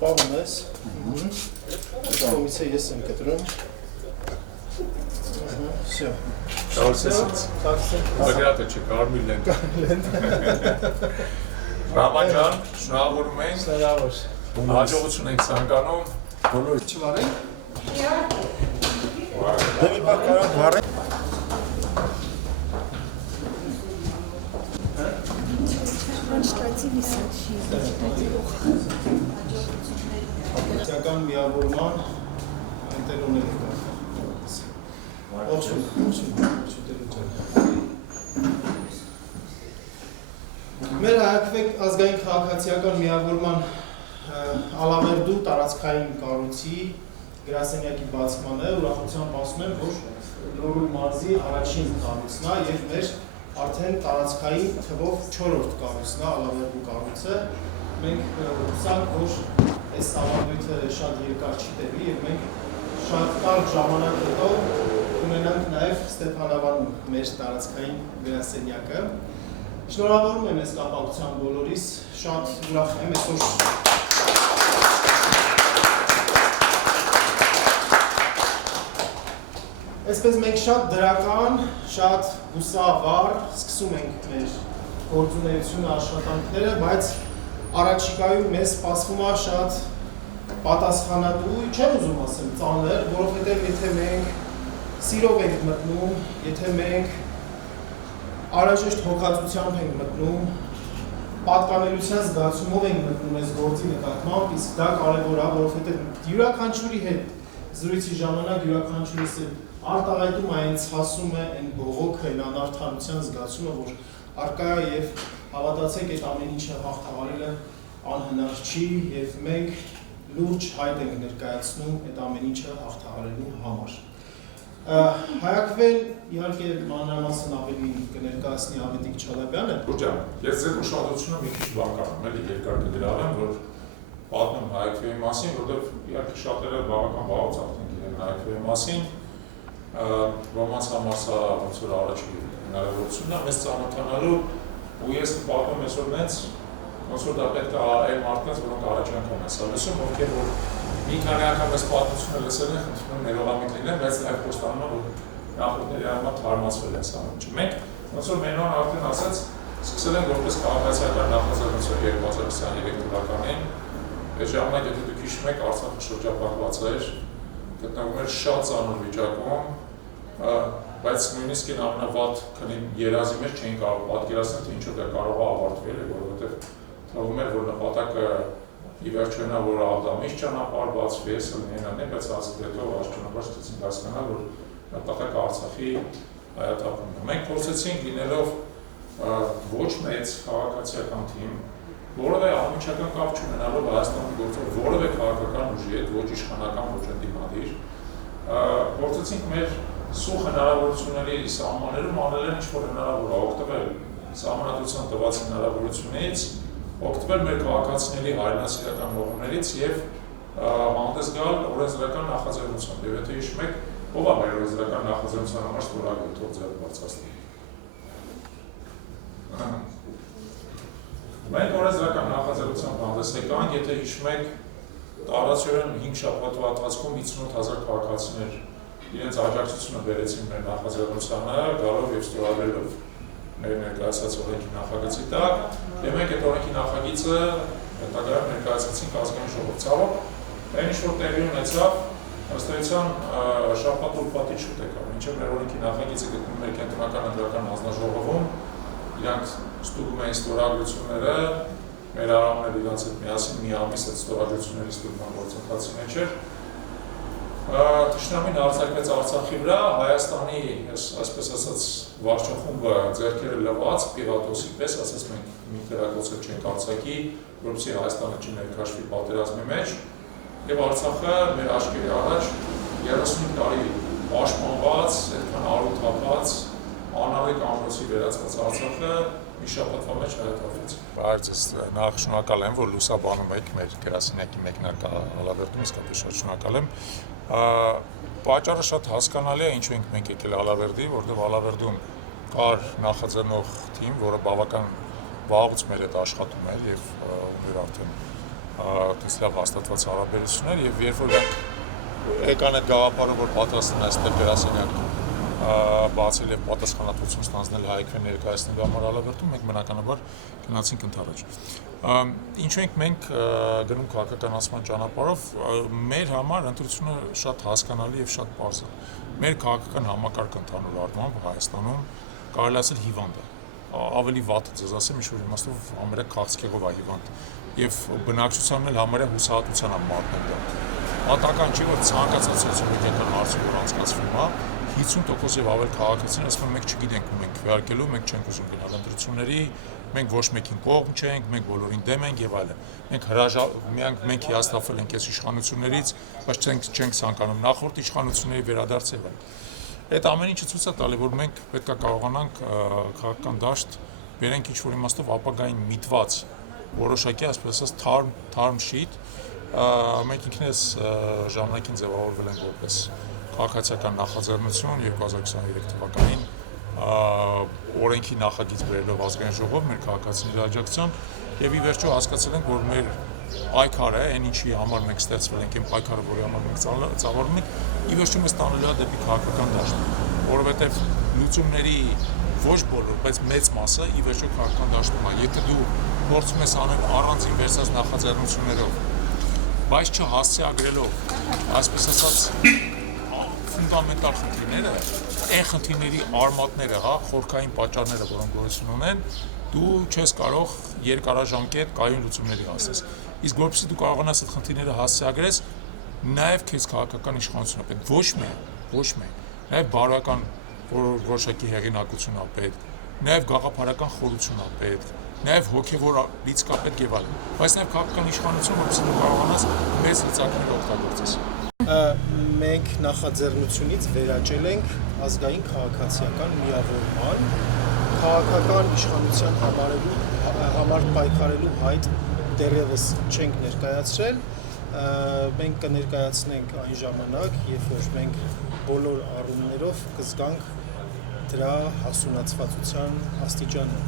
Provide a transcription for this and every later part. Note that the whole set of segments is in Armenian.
պահում ես, կոմիսը ես եմ կտրում, всё. Բագրատը չի, կարմիր լենտ։ Ռամանջան, շնորհավորում ենք, հաջողություն ենք ցանկանում, Բոլորը չվարենք։ Դեպի բակ կարող վարենք։ Հակեցական միավորման ընտելուներ կա։ Մեր հայակվեք ազգային քաղաքացիական միավորման Ալավերդու տարածքային կառույցի գրասենյակի բացման է, ուրախությամբ ասում եմ, որ Լոռու մարզի առաջին կառույցն է եւ մեր արդեն տարածքային թվով 4-րդ կառույցն է, Ալավերդու կառույցը։ Մենք հուսանք, որ այս ավանդույթը շատ երկար չի տևի եւ մենք շատ կարճ ժամանակ հետո ունենանք նաեւ Ստեփանավանում մեր տարածքային գրասենյակը։ Շնորհավորում եմ այս կապակցությամբ բոլորիս, շատ ուրախ եմ այսօր Այսպես մենք շատ դրական, շատ հուսավառ սկսում ենք մեր գործունեությունը, աշխատանքները, բայց առաջիկայում մեզ սպասվում է շատ պատասխանատու, չեմ ուզում ասեմ ծանր, որովհետև եթե մենք սիրով ենք մտնում, եթե մենք անհրաժեշտ հոգացությամբ ենք մտնում, պատկանելիության զգացումով ենք մտնում այս գործի նկատմամբ, իսկ դա կարևոր է, որովհետև յուրաքանչյուրի հետ զրույցի ժամանակ յուրաքանչյուրիս հետ արտահայտում այն ցասում է այն բողոքը, այն անարդարության զգացումը, որ արկա է եւ հավատացեք այդ ամեն ինչը հաղթահարելը անհնար չի եւ մենք լուրջ հայտ ենք ներկայացնում այդ ամեն ինչը հաղթահարելու համար։ Հայակվեն իհարկե մանրամասն ավելի կներկայացնի Ավետիք Չալաբյանը։ Ջան, ես ձեր ուշադրությունը մի քիչ բան կանեմ, էլի երկար կգրավեմ, որ պատմեմ Հայակվեի մասին, որովհետեւ իհարկե շատերը բավական վաղուց արդեն գիտեն Հայակվեի մասին, ոմանց համար սա ոնց որ առաջի հնարավորությունն է մեզ ծանոթանալու ու ես պատմում այսօր նենց ոնց որ դա պետք է այն մարդկանց, որոնք առաջ անգամ են սա լսում, ովքեր որ մի քանի անգամ այս պատմությունը լսել են, խնդրում եմ ներողամիտ լինեն, բայց նաև խոստանում եմ, որ նախորդների համար թարմացվել են սա ինչը։ Մենք ոնց որ մենոն արդեն ասած սկսել ենք որպես քաղաքացիական նախաձեռնություն 2023 թվականին, այս ժամանակ եթե դուք հիշում եք Արցախը շրջապատված էր, գտնվում էր շատ ծանր վիճակում, բայց նույնիսկ այն ամենավատ քնին երազի մեջ չէին կարող պատկերացնել, թե ինչով դա կարող է ավարտվել, որովհետև թվում էր, որ նպատակը ի վերջո նա որ Ադամից ճանապարհ բացվի, ես լինենան, բայց հետո աշճանաբար ստացին հասկանալ, որ նպատակը Արցախի հայաթափումն է։ Մենք փորձեցինք լինելով ոչ մեծ քաղաքացիական թիմ, որևէ անմիջական կապ չունենալով Հայաստանի գործող որևէ քաղաքական ուժի հետ, ոչ իշխանական, ոչ ընդդիմադիր, փորձեցինք մեր սուղ հնարավորությունների սահմաններում անել են ինչ-որ հնարավոր է, օգտվել սահմանադրության տված հնարավորություններից, օգտվել մեր քաղաքացիների հայրենասիրական մոռումներից եւ հանդես գալ օրենսդրական նախաձեռնությամբ։ Եվ եթե հիշում եք, ով է մեր օրենսդրական նախաձեռնության համար ստորագրել թող ձեռք բարձրացնի։ Մենք օրենսդրական նախաձեռնությամբ հանդես եկանք, եթե հիշում եք, տարածքորեն 5 շաբաթվա ընթացքում 58,000 քաղաքացիներ իրենց աջակցությունը բերեցին մեր նախաձեռնությանը, գալով եւ ստորագրելով մեր ներկայացած օրենքի նախագծի տակ, եւ մենք այդ օրենքի նախագիծը հետագայում ներկայացրեցինք ազգային ժողով։ Ցավոք, այն ինչ որ տեղի ունեցավ, ըստ էության շաբաթ ուրբաթի շուտ եկավ, մինչեւ մեր օրենքի նախագիծը գտնվում էր կենտրոնական ընտրական հանձնաժողովում, իրանք ստուգում էին ստորագրությունները, մեր արամները իրանց հետ միասին մի ամիս այդ ստորագրությունների ստուգման գործընթացի մեջ էր։ Թշնամին արձակվեց Արցախի վրա, Հայաստանի, այսպես ասած, վարչախումբը ձեռքերը լվաց, Պիղատոսի պես, ասած մենք մի քրակոցը չենք Արցախի, որպեսզի Հայաստանը չներքաշվի պատերազմի մեջ, եւ Արցախը մեր աչքերի առաջ 35 տարի պաշտպանված, այդքան արութապած, անառիկ ամրոցի վերածված Արցախը մի շաբաթվա մեջ հայտնվեց։ Բայց նախ շնորհակալ եմ, որ լուսաբանում եք մեր գրասենյակի մեկնարկը Ալավերդում, իսկապես շատ շնորհակալ եմ։ Պատճառը շատ հասկանալի է, ինչու ենք մենք եկել Ալավերդի, որտեղ Ալավերդում կար նախաձեռնող թիմ, որը բավական վաղուց մեր հետ աշխատում էր եւ ուներ արդեն այդպես լավ հաստատված հարաբերություններ եւ երբ որ եկան այդ գաղափարը, որ պատրաստ են այստեղ գրասենյակ բացել եւ պատասխանատվություն ստանձնել հայկական ներկայացնելու համար Ալավերդում, մենք բնականաբար գնացինք ընդառաջ։ Ինչու ենք մենք գնում քաղաքականացման ճանապարհով, մեր համար ընտրությունը շատ հասկանալի եւ շատ պարզ է։ Մեր քաղաքական համակարգը ընդհանուր առմամբ Հայաստանում կարելի ասել հիվանդ է։ Ավելի վատ է, ձեզ ասեմ, ինչ-որ իմաստով համարյա քաղցկեղով է հիվանդ եւ բնակչությանն էլ համարյա հուսահատության է մատնել դա։ Պատական չի, որ ցանկացած սոցիալական հարցը որ անցկացվում է 50% եւ ավել քաղաքացիներ ասում են մենք չգիտենք ու մենք քվեարկելու, մենք չենք ուզում գնալ ընտրությունների, մենք ոչ մեկին կողմ չենք, մենք բոլորին դեմ ենք եւ այլն։ Մենք հիասթափվել ենք այս իշխանություններից, բայց չենք ցանկանում նախորդ իշխանությունների վերադարձել այն։ Այդ ամեն ինչը ցույց է տալի, որ մենք պետք է կարողանանք քաղաքական դաշտ բերենք ինչ-որ իմաստով ապագային միտված որոշակի, ասես ասած, թարմ շիտ, մենք ինքներս ժամանակին ձևավորվել ենք որպես քաղաքացիական նախաձեռնություն 2023 թվականին օրենքի նախագիծ բերելով ազգային ժողով մեր քաղաքացիների աջակցությամբ եւ ի վերջո հասկացել ենք, որ մեր պայքարը, այն ինչի համար մենք ստեղծվել ենք, այն պայքարը, որի համար մենք ծավալվում ենք, ի վերջո մեզ տանելու է դեպի քաղաքական դաշտ, որովհետեւ լուծումների ոչ բոլոր, բայց մեծ մասը ի վերջո քաղաքական դաշտում է։ Եթե դու փորձում ես անել առանձին վերցած նախաձեռնություններով, բայց չհասցեագրելով, այսպես ասած, ֆունդամենտալ խնդիրները, այն խնդիրների արմատները, խորքային պատճառները, որոնք գոյություն ունեն, դու չես կարող երկարաժամկետ կայուն լուծումների հասնել։ Իսկ որպեսզի դու կարողանաս այդ խնդիրները հասցեագրես, նաև քեզ քաղաքական իշխանություն է պետք, ոչ մեկ, նաև բարոյական որոշակի հեղինակություն է պետք, նաև գաղափարական խորություն է պետք, նաև հոգևոր լիցք է պետք եւ այլն։ Բայց նաև քաղաքական իշխանություն, որպեսզի դու կարողանաս մեծ լծակներ օգտագործես։ Մենք նախաձեռնությունից վերաճել ենք ազգային քաղաքացիական միավորման, քաղաքական իշխանության համար պայքարելու հայտ դեռևս չենք ներկայացրել, մենք կներկայացնենք այն ժամանակ, երբ որ մենք բոլոր առումներով կզգանք դրա հասունացվածության աստիճանը,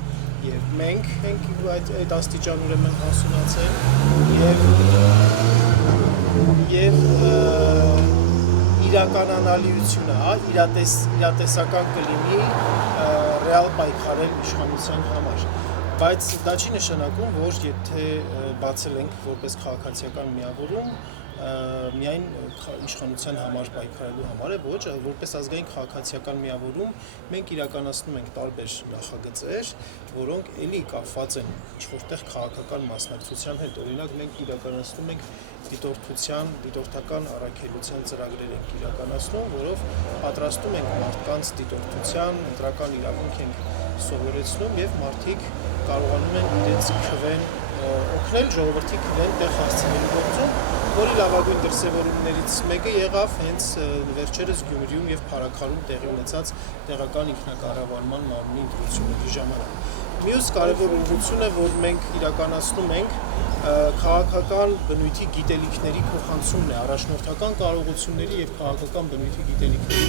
եւ մենք ենք այդ աստիճան ուրեմն հասունացել եւ իրականանալիությունը, իրատեսական կլինի ռեալ պայքարել իշխանության համար, բայց դա չի նշանակում, որ եթե բացել ենք որպես քաղաքացիական միավորում, միայն իշխանության համար պայքարելու համար է, ոչ, այլ որպես ազգային քաղաքացիական միավորում մենք իրականացնում ենք տարբեր նախագծեր, որոնք էլի կապված են ինչ-որտեղ քաղաքական մասնակցության հետ, օրինակ մենք իրականացնում ենք դիտորդական առաքելության ծրագրեր ենք իրականացնում, որով պատրաստում ենք մարդկանց դիտորդության, ընտրական իրավունք ենք սովորեցնում եւ մարդիկ կարողանում են իրենց քվեն օգնել ժողովրդի քվեն տեղ հասցնելու գործում, որի լավագույն դրսևորումներից մեկը եղավ հենց վերջերս Գյումրիում եւ Փարաքարում տեղի ունեցած տեղական ինքնակառավարման մարմնի ընտրությունների ժամանակ։ Մյուս կարևոր ուղղությունը, որ մենք իրականացնում ենք, քաղաքական բնույթի գիտելիքների փոխանցումն է, առաջնորդական կարողությունների եւ քաղաքական բնույթի գիտելիքների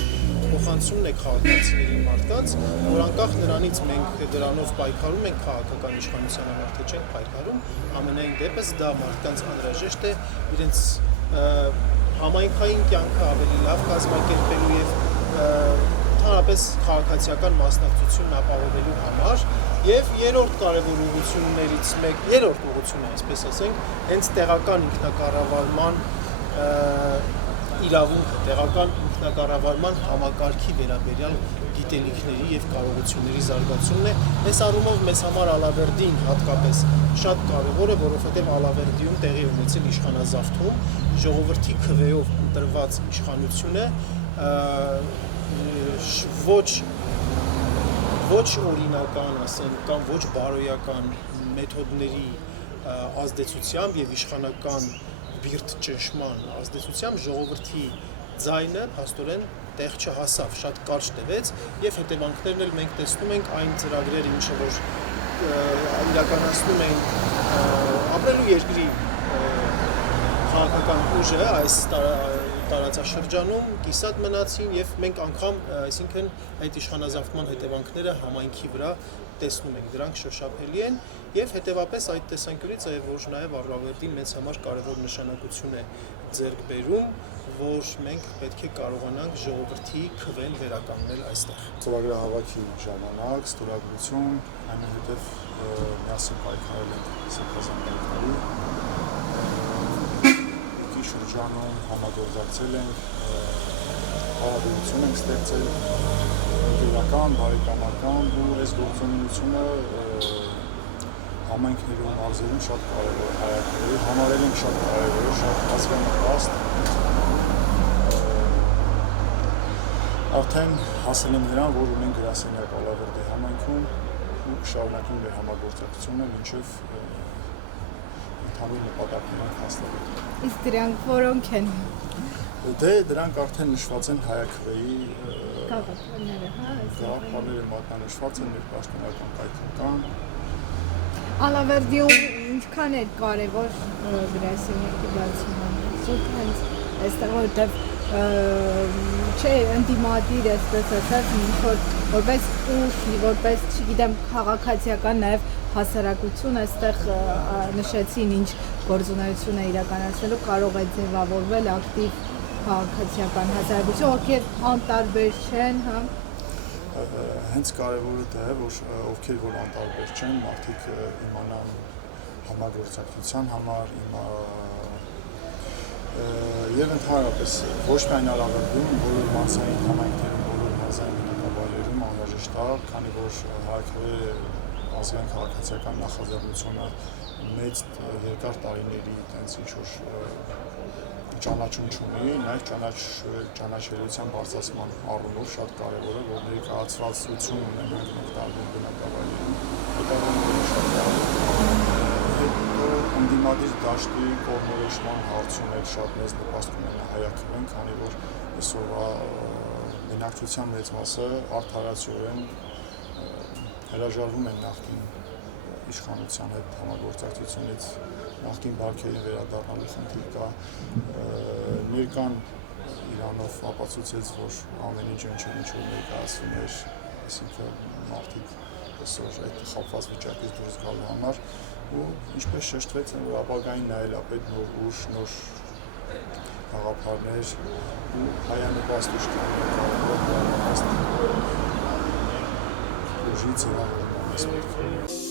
փոխանցումն է քաղաքացիների մարդկանց, որ անկախ նրանից մենք դրանով պայքարում ենք քաղաքական իշխանության համար, թե չենք պայքարում, ամենայն դեպս դա մարդկանց անհրաժեշտ է իրենց համայնքային կյանքը ավելի լավ կազմակերպելու եւ ընդհանրապես քաղաքացիական մասնակցությունն ապահովելու համար եւ երրորդ կարևոր ուղղություններից երրորդ ուղղությունը, այսպես ասենք, հենց տեղական ինքնակառավարման իրավունքը, տեղական ինքնակառավարման համակարգի վերաբերյալ գիտելիքների եւ կարողությունների զարգացումն է։ Այս առումով մեզ համար Ալավերդին հատկապես շատ կարևոր է, որովհետեւ Ալավերդիում տեղի ունեցել իշխանազավթում ժողովրդի քվեով ընտրված իշխանությունը ոչ օրինական, ասենք, կամ ոչ բարոյական մեթոդների ազդեցությամբ եւ իշխանական բիրտ ճնշման ազդեցությամբ ժողովրդի ձայնը փաստորեն տեղ չհասավ, շատ կարճ տևեց եւ հետևանքներն էլ մենք տեսնում ենք այն ծրագրերը, ինչը որ իրականացնում են ապրելու երկրի քաղաքական ուժը այս տարածաշրջանում կիսատ մնացին եւ մենք անգամ, այսինքն այդ իշխանազավթման հետևանքները համայնքի վրա տեսնում ենք, դրանք շոշափելի են եւ հետեւապես այդ տեսանկյունից որ նաեւ առավելին մեծ համար կարեւոր նշանակություն է ձեռք բերում, որ մենք պետք է կարողանանք ժողովրդի քվեն վերականգնել այստեղ։ Ծրագրահավաքի ժամանակ ստորագրություն, այնուհետև միասին պայքարել ենք սեփականների շրջանում համագործակցել ենք, հարաբերություն ենք ստեղծել ընկերական, բարեկամական ու այս գործունեությունը համայնքներում, մարզերում շատ կարևոր է հայտնվել, համարել ենք շատ կարևոր, շատ հասկանալի արդեն հասել ենք նրան, որ ունենք գրասենյակ Ալավերդի համայնքում ու շարունակում մեր համագործակցությունը մինչև ընդհանուր նպատակներով հասնելու։ Իսկ դրանք որոնք են։ Դե դրանք արդեն նշված են հայաքվեի Գաղափարները, հա, գաղափարները մատնանշված են մեր պաշտոնական կայքական։ Ալավերդիում ինչքան է կարևոր գրասենյակի բացումը։ Զուտ հենց այստեղ որտեղ չէ ընդդիմադիր այսպես ասած որպես ուժ, որպես, չգիտեմ, քաղաքացիական նաև հասարակություն այստեղ նշեցին ինչ գործունեություն է իրականացնելու կարող է ձևավորվել ակտիվ քաղաքացիական հասարակություն, ովքեր անտարբեր չեն, հա։ Հենց կարևորը դա է, որ ովքեր որ անտարբեր չեն, մարդիկ իմանան համագործակցության համար, եւ ընդհանրապես ոչ միայն Ալավերդում, բոլոր մարզային համայնքներում, բոլոր մարզային բնակավայրերում անհրաժեշտ է, քանի որ հայաքվեի ազգային քաղաքացիական նախաձեռնությունը մեծ երկար տարիների այդպես ինչ-որ ճանաչում չունի, նաև ճանաչելիության բարձրացման առումով շատ կարևոր է, որ ներկայացվածություն ունենանք մեր տարբեր բնակավայրերում, հետագայում շատ կարևոր է։ Ընդդիմադիր դաշտի կողմնորոշման հարցում էլ շատ մեծ նպաստում են հայաքվեն, քանի որ այսօրվա բնակչության մեծ մասը արդարացիորեն հրաժարվում են նախկին իշխանության հետ համագործակցությունից, նախկին բարքերին վերադառնալու խնդիր կա, ներկան Իրանով ապացուցեց, որ ամեն ինչ ինչ-որ ներկայացվում էր, այսինքն մարդիկ այսօր այդ խափված վիճակից դուրս գալու համար ու ինչպես շեշտվեց, որ ապագային նայել ապետ նոր ուժ, նոր գաղափարներ ու հայանպաստ ուժ ուժի ձևավորման ասպեկտ։